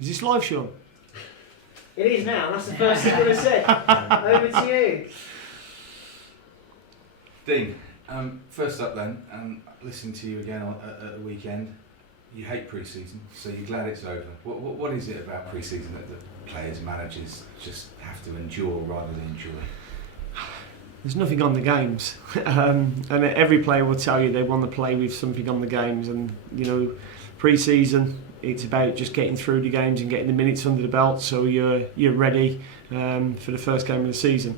Is this live, Sean? It is now. That's the first thing I said. Over to you. Dean, first up then, listening to you again at the weekend, you hate pre-season, so you're glad it's over. What is it about pre-season that the players, managers just have to endure rather than enjoy? There's nothing on the games, and every player will tell you they want to play with something on the games. And pre-season, it's about just getting through the games and getting the minutes under the belt, so you're ready for the first game of the season.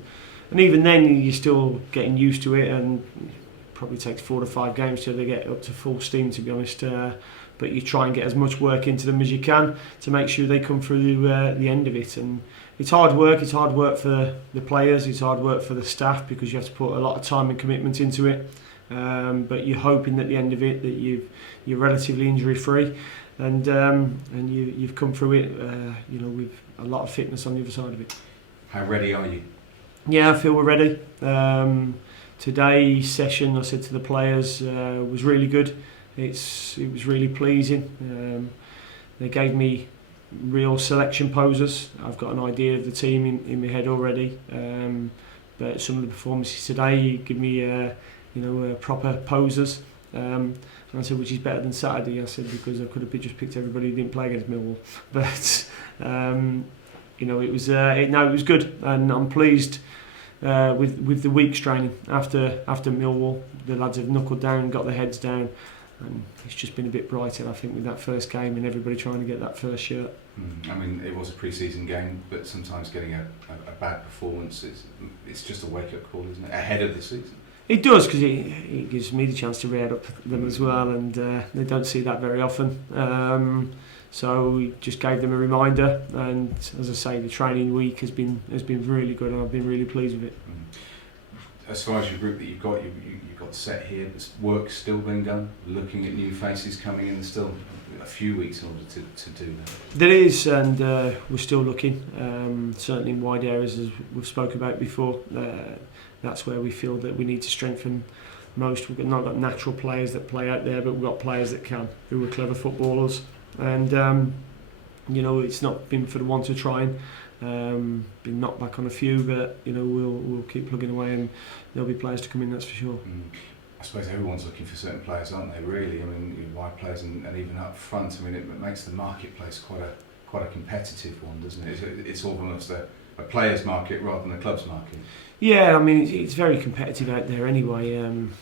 And even then, you're still getting used to it, and it probably takes 4 to 5 games till they get up to full steam, to be honest. But you try and get as much work into them as you can to make sure they come through the end of it. And it's hard work. It's hard work for the players. It's hard work for the staff, because you have to put a lot of time and commitment into it. But you're hoping at the end of it that you're relatively injury free, and you've come through it, with a lot of fitness on the other side of it. How ready are you? Yeah, I feel we're ready. Today's session, I said to the players, was really good. It was really pleasing. They gave me real selection posers. I've got an idea of the team in my head already. But some of the performances today give me proper posers. And I said, which is better than Saturday? I said, because I could have just picked everybody who didn't play against Millwall. But it was good, and I'm pleased with the week's training after Millwall. The lads have knuckled down, got their heads down, and it's just been a bit brighter, I think, with that first game and everybody trying to get that first shirt. I mean, it was a pre-season game, but sometimes getting a bad performance it's just a wake-up call, isn't it? Ahead of the season. It does, because it gives me the chance to read up them as well, and they don't see that very often. So we just gave them a reminder, and as I say, the training week has been really good, and I've been really pleased with it. As far as your group that you've got set here, there's work still being done, looking at new faces coming in. There's still a few weeks in order to do that. There is, and we're still looking, certainly in wide areas, as we've spoken about before. That's where we feel that we need to strengthen most. We've not got natural players that play out there, but we've got players that can, who are clever footballers. And it's not been for the want of trying. Been knocked back on a few, but we'll keep plugging away, and there'll be players to come in, that's for sure. I suppose everyone's looking for certain players, aren't they? Really, I mean, wide players and even up front. I mean, it makes the marketplace quite a competitive one, doesn't it? It's almost a players' market rather than a club's market. Yeah, I mean, it's very competitive out there anyway.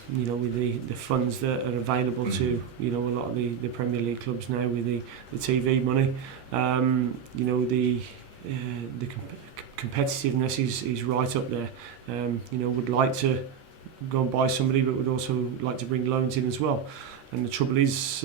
With the funds that are available to a lot of the Premier League clubs now, with the TV money, the competitiveness is right up there. Would like to go and buy somebody, but would also like to bring loans in as well. And the trouble is,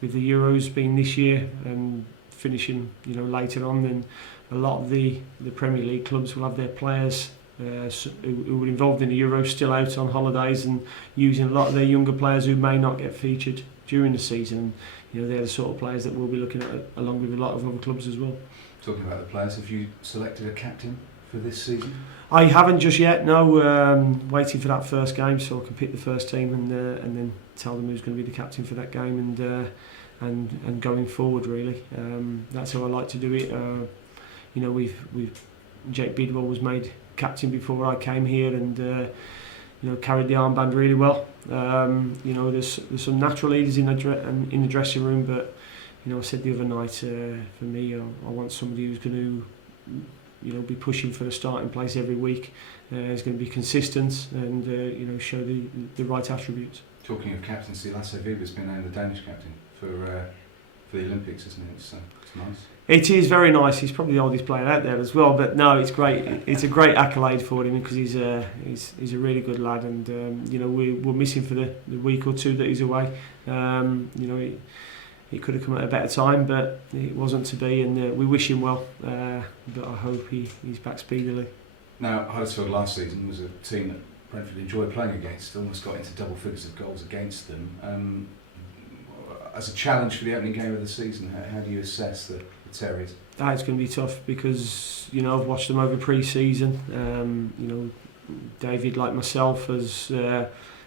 with the Euros being this year and finishing later on, then a lot of the Premier League clubs will have their players who were involved in the Euros still out on holidays, and using a lot of their younger players who may not get featured during the season. They're the sort of players that we'll be looking at, along with a lot of other clubs as well. Talking about the players, have you selected a captain for this season? I haven't just yet, no. Waiting for that first game so I can pick the first team and then tell them who's going to be the captain for that game, and going forward, really. That's how I like to do it. We've Jake Bidwell was made captain before I came here, and carried the armband really well. There's some natural leaders in the dressing room, but I said the other night, for me, I want somebody who's going to be pushing for the starting place every week. Is going to be consistent and show the right attributes. Talking of captaincy, Lasse Viber's been named the Danish captain for the Olympics, isn't it? It's nice. It is very nice. He's probably the oldest player out there as well. But no, it's great. It's a great accolade for him, because he's a really good lad, and we'll miss him for the week or two that he's away. He could have come at a better time, but it wasn't to be, and we wish him well. But I hope he's back speedily. Now, Huddersfield last season was a team that Brentford enjoyed playing against. Almost got into double figures of goals against them. As a challenge for the opening game of the season, how do you assess the Terriers? It's going to be tough, because I've watched them over pre-season. David, like myself, has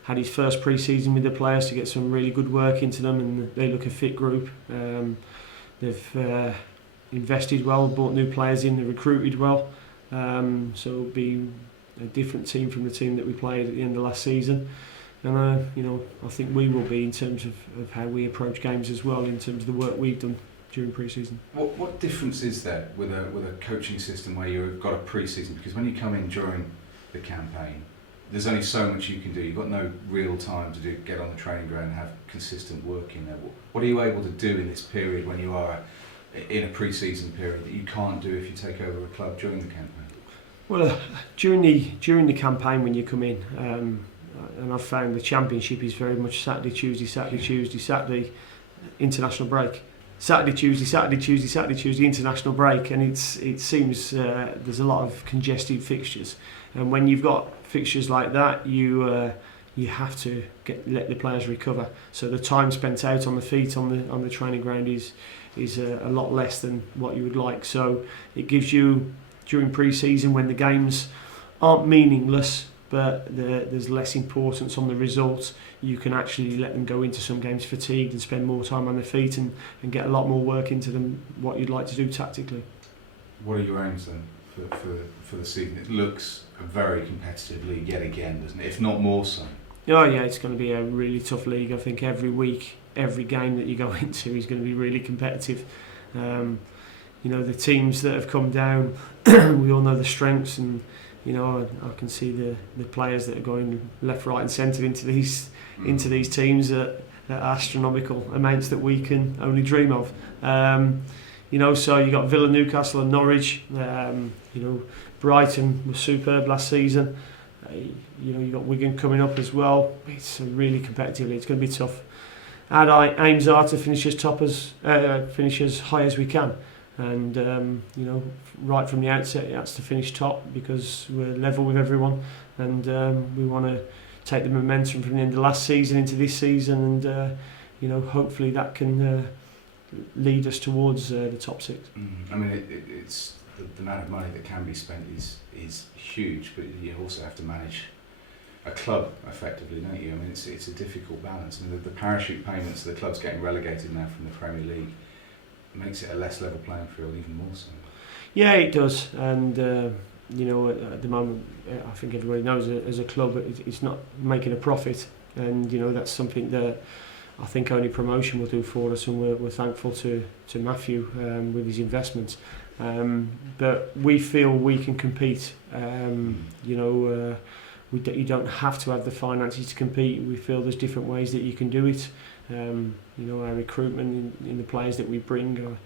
had his first pre-season with the players to get some really good work into them, and they look a fit group. They've invested well, brought new players in, they recruited well. So it'll be a different team from the team that we played at the end of last season. And I think we will be in terms of how we approach games as well, in terms of the work we've done during pre-season. What difference is there with a coaching system where you've got a pre-season? Because when you come in during the campaign, there's only so much you can do. You've got no real time to get on the training ground and have consistent work in there. What are you able to do in this period when you are in a pre-season period that you can't do if you take over a club during the campaign? Well, during the campaign when you come in, and I've found the Championship is very much Saturday, Tuesday, international break. Saturday, Tuesday, international break, and it seems there's a lot of congested fixtures. And when you've got fixtures like that, you have to let the players recover. So the time spent out on the feet on the training ground is a lot less than what you would like. So it gives you, during pre-season, when the games aren't meaningless, but there's less importance on the results, you can actually let them go into some games fatigued and spend more time on their feet and get a lot more work into them, what you'd like to do tactically. What are your aims then for the season? It looks a very competitive league yet again, doesn't it? If not more so. Oh yeah, it's going to be a really tough league. I think every week, every game that you go into is going to be really competitive. The teams that have come down, we all know the strengths, and I can see the players that are going left, right, and centre into these teams at astronomical amounts that we can only dream of. So you got Villa, Newcastle, and Norwich. Brighton was superb last season. You got Wigan coming up as well. It's a really competitive league. It's going to be tough. Our aims are to finish as high as we can, and right from the outset, it has to finish top because we're level with everyone, and we want to take the momentum from the end of last season into this season, and hopefully that can lead us towards the top six. I mean, it's the amount of money that can be spent is huge, but you also have to manage a club effectively, don't you? I mean, it's a difficult balance, and the parachute payments the club's getting relegated now from the Premier League makes it a less level playing field, even more so. Yeah, it does, and at the moment, I think everybody knows as a club it's not making a profit, and that's something that I think only promotion will do for us, and we're thankful to Matthew with his investments. But we feel we can compete. You don't have to have the finances to compete. We feel there's different ways that you can do it. Our recruitment in the players that we bring,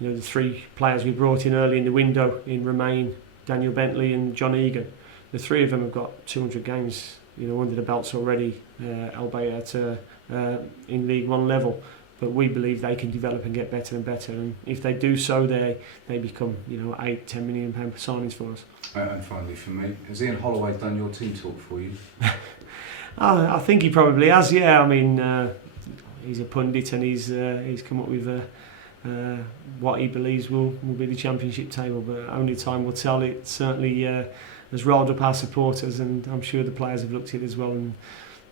the three players we brought in early in the window in Romain, Daniel Bentley and John Egan. The three of them have got 200 games under the belts already, albeit in League One level. But we believe they can develop and get better and better, and if they do so, they become £8-10 million signings for us. And finally, for me, has Ian Holloway done your team talk for you? I think he probably has. Yeah, I mean, he's a pundit, and he's come up with what he believes will be the Championship table, but only time will tell. It certainly has riled up our supporters, and I'm sure the players have looked at it as well. And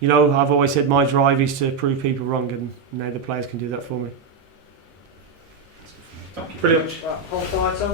I've always said my drive is to prove people wrong, and now the players can do that for me. Thank you. Brilliant. Hold fire, Tom.